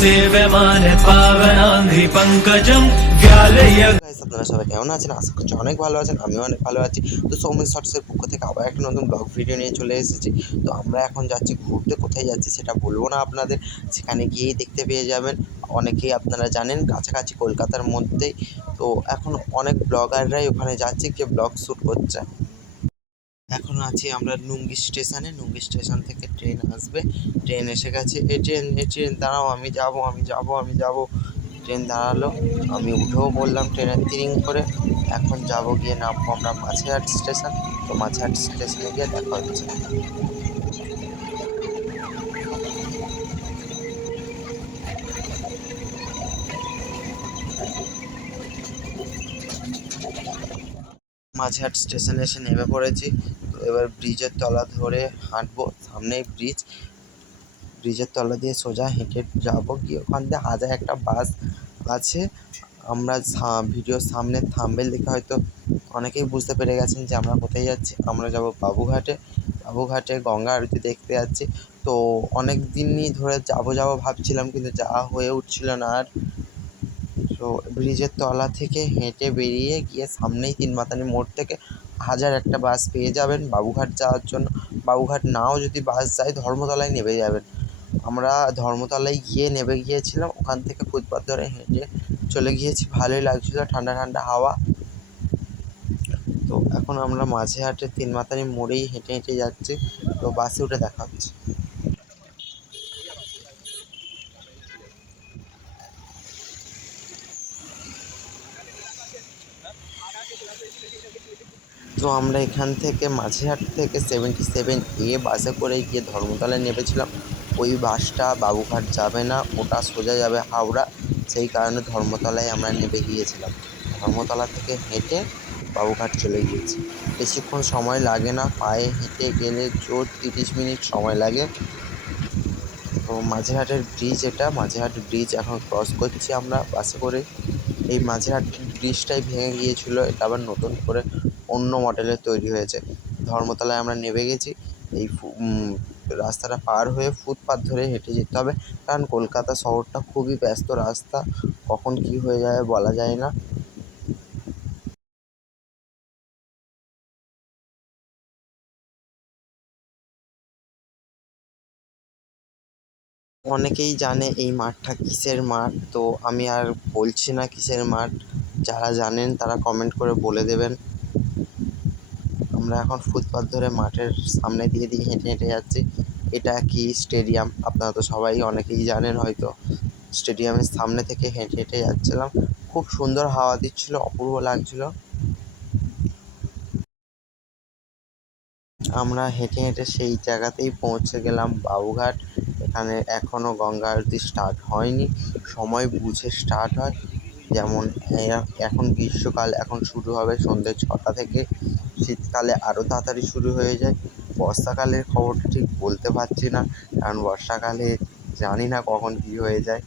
सेव्यमान पावनांघ्रि पंकजं व्यालय। আপনারা সবাই কেমন আছেন? আশা করছি অনেক ভালো আছেন, আমিও অনেক ভালো আছি। তো সৌমিক শর্টসের পক্ষ থেকে আবার একটা নতুন ব্লগ ভিডিও নিয়ে চলে এসেছি। তো আমরা এখন যাচ্ছি ঘুরতে, কোথায় যাচ্ছি সেটা বলবো না আপনাদের, সেখানে গিয়েই দেখতে পেয়ে যাবেন। অনেকেই আপনারা জানেন কাছাকাছি কলকাতার মধ্যেই। তো এখন অনেক ব্লগাররাই ওখানে যাচ্ছে, গিয়ে ব্লগ শ্যুট করছে। এখন আছি আমরা নুঙ্গি স্টেশনে। নুঙ্গি স্টেশন থেকে ট্রেন আসবে, ট্রেন এসে গেছে। এই ট্রেন দাঁড়াও, আমি যাব। ট্রেন দাঁড়ালো, আমি উঠেও বললাম ট্রেনের তিরিং করে। এখন যাব, গিয়ে নামবো আমরা মাছেরহাট স্টেশন। তো মাছেরহাট স্টেশনে গিয়ে দেখা হচ্ছে। মাঝেরহাট স্টেশনে এসে নেমে পড়েছি। তো এবার ব্রিজের তলা ধরে হাঁটবো, সামনেই ব্রিজের তলা দিয়ে সোজা হেঁটে যাবো, গিয়ে ওখান থেকে হাজার একটা বাস আছে। আমরা ভিডিওর সামনে থাম্বনেল দেখে হয়তো অনেকেই বুঝতে পেরে গেছেন যে আমরা কোথায় যাচ্ছি। আমরা যাব বাবুঘাটে গঙ্গা আরতি দেখতে যাচ্ছি। তো অনেক দিনই ধরে যাবো ভাবছিলাম, কিন্তু যাওয়া হয়ে উঠছিল না আর। তো ব্রিজের তলা থেকে হেঁটে বেরিয়ে গিয়ে সামনেই তিনমাথানি মোড় থেকে হাজার একটা বাস পেয়ে যাবেন বাবুঘাট যাওয়ার জন্য। বাবুঘাট নাও যদি বাস যায়, ধর্মতলায় নেমে যাবেন। আমরা ধর্মতলায় গিয়ে নেমে গিয়েছিলাম, ওখান থেকে ফুটপাথ ধরে হেঁটে চলে গিয়েছি। ভালোই লাগছিলো, ঠান্ডা ঠান্ডা হাওয়া। তো এখন আমরা মাঝেরহাটের তিনমাথানি মোড়েই হেঁটে হেঁটে যাচ্ছি। তো বাসে উঠে দেখা হচ্ছে। তো আমরা এখান থেকে মাঝেরহাট থেকে 77A বাসে করে গিয়ে ধর্মতলায় নেমেছিলাম। ওই বাসটা বাবুঘাট যাবে না, ওটা সোজা যাবে হাওড়া। সেই কারণে ধর্মতলায় আমরা নেমে গিয়েছিলাম। ধর্মতলা থেকে হেঁটে বাবুঘাট চলে গিয়েছি। বেশিক্ষণ সময় লাগে না, পায়ে হেঁটে গেলে জোর 30 মিনিট সময় লাগে। তো মাঝেরহাটের ব্রিজ, এটা মাঝেরহাট ব্রিজ এখন ক্রস করছি আমরা বাসে করে। এই মাঝেরহাট ব্রিজটাই ভেঙে গিয়েছিল, এটা আবার নতুন করে অন্য মডেলের তৈরি হয়েছে। ধর্মতলায় আমরা নেমে গেছি। এই রাস্তাটা পার হয়ে ফুটপাথ ধরে হেঁটে যেতে হবে, কারণ কলকাতা শহরটা খুবই ব্যস্ত রাস্তা, কখন কী হয়ে যাবে বলা যায় না। অনেকেই জানে এই মাঠটা কিসের মাঠ, তো আমি আর বলছি না কিসের মাঠ। যারা জানেন তারা কমেন্ট করে বলে দেবেন। আমরা এখন ফুটপাথ ধরে মাঠের সামনে দিয়ে হেঁটে হেঁটে যাচ্ছি। এটা কি স্টেডিয়াম, আপনারা তো সবাই অনেকেই জানেন হয়তো। স্টেডিয়ামের সামনে থেকে হেঁটে হেঁটে যাচ্ছিলাম, খুব সুন্দর হাওয়া দিচ্ছিল, অপূর্ব লাগছিল। আমরা হেঁটে হেঁটে সেই জায়গাতেই পৌঁছে গেলাম, বাবুঘাট। এখানে এখনও গঙ্গা আরতি স্টার্ট হয়নি, সময় বুঝে স্টার্ট হয়। যেমন এখন গ্রীষ্মকাল, এখন শুরু হবে সন্ধ্যে 6টা থেকে। শীতকালে আরও তাড়াতাড়ি শুরু হয়ে যায়। বর্ষাকালের খবরটা ঠিক বলতে পারছি না, কারণ বর্ষাকালে জানি না কখন কী হয়ে যায়।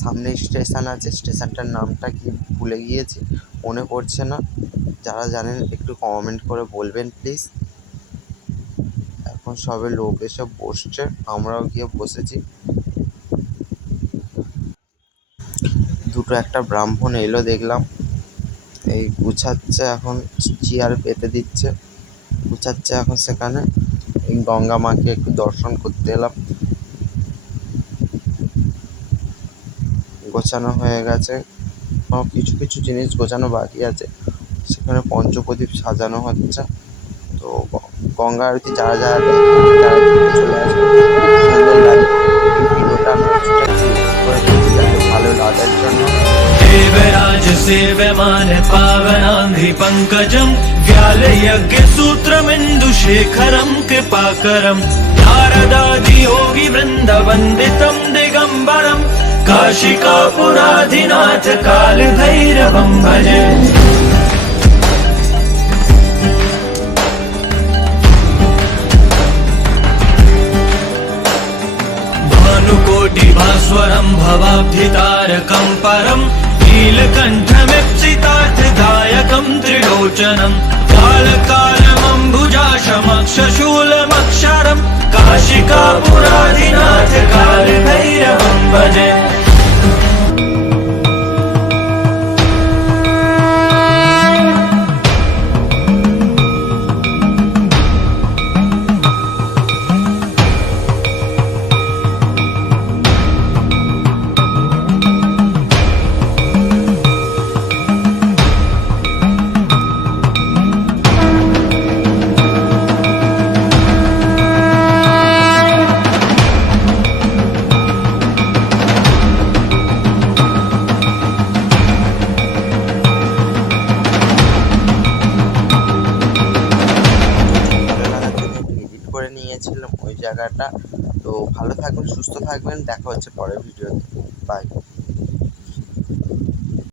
সামনে স্টেশন আছে, স্টেশনটার নামটা কি ভুলে গিয়েছি, মনে পড়ছে না। যারা জানেন একটু কমেন্ট করে বলবেন প্লিজ। এখন সবে লোক এসে বসছে, আমরাও গিয়ে বসেছি। একটা ব্রাহ্মণ এলো দেখলাম, এই গুছাচ্ছে, এখন চেয়ার পেতে দিচ্ছে, গুছাচ্ছে এখন সেখানে। এই গঙ্গা মাকে একটু দর্শন করতে এলাম। গোছানো হয়ে গেছে, কিছু কিছু জিনিস গোছানো বাকি আছে। সেখানে পঞ্চপ্রদীপ সাজানো হচ্ছে। তো গঙ্গা আরতি যারা যারা তারা চলে আসবে, খুব সুন্দর লাগে। এই ভিডিওটা আমি কিছুটা করে দিচ্ছি যাতে ভালো লাগার জন্য। देवराज सेव्यमान पावनांघ्रि पंकजं व्यालयज्ञ सूत्रमिन्दुशेखरं कृपाकरं नारदादि योगी वृन्द वन्दितं दिगम्बरं काशिकापुराधिनाथ कालभैरवं भजे। भानुकोटिभास्वरं भवाब्धितारकं परं नीलकण्ठमिप्सितार्थदायकं त्रिलोचनं कालकालमम्बुजाशमक्षशूलमक्षरं काशिकापुराधिनाथ कालभैरवं জায়গাটা। তো ভালো থাকবেন, সুস্থ থাকবেন, দেখা হচ্ছে পরের ভিডিওতে। বাই।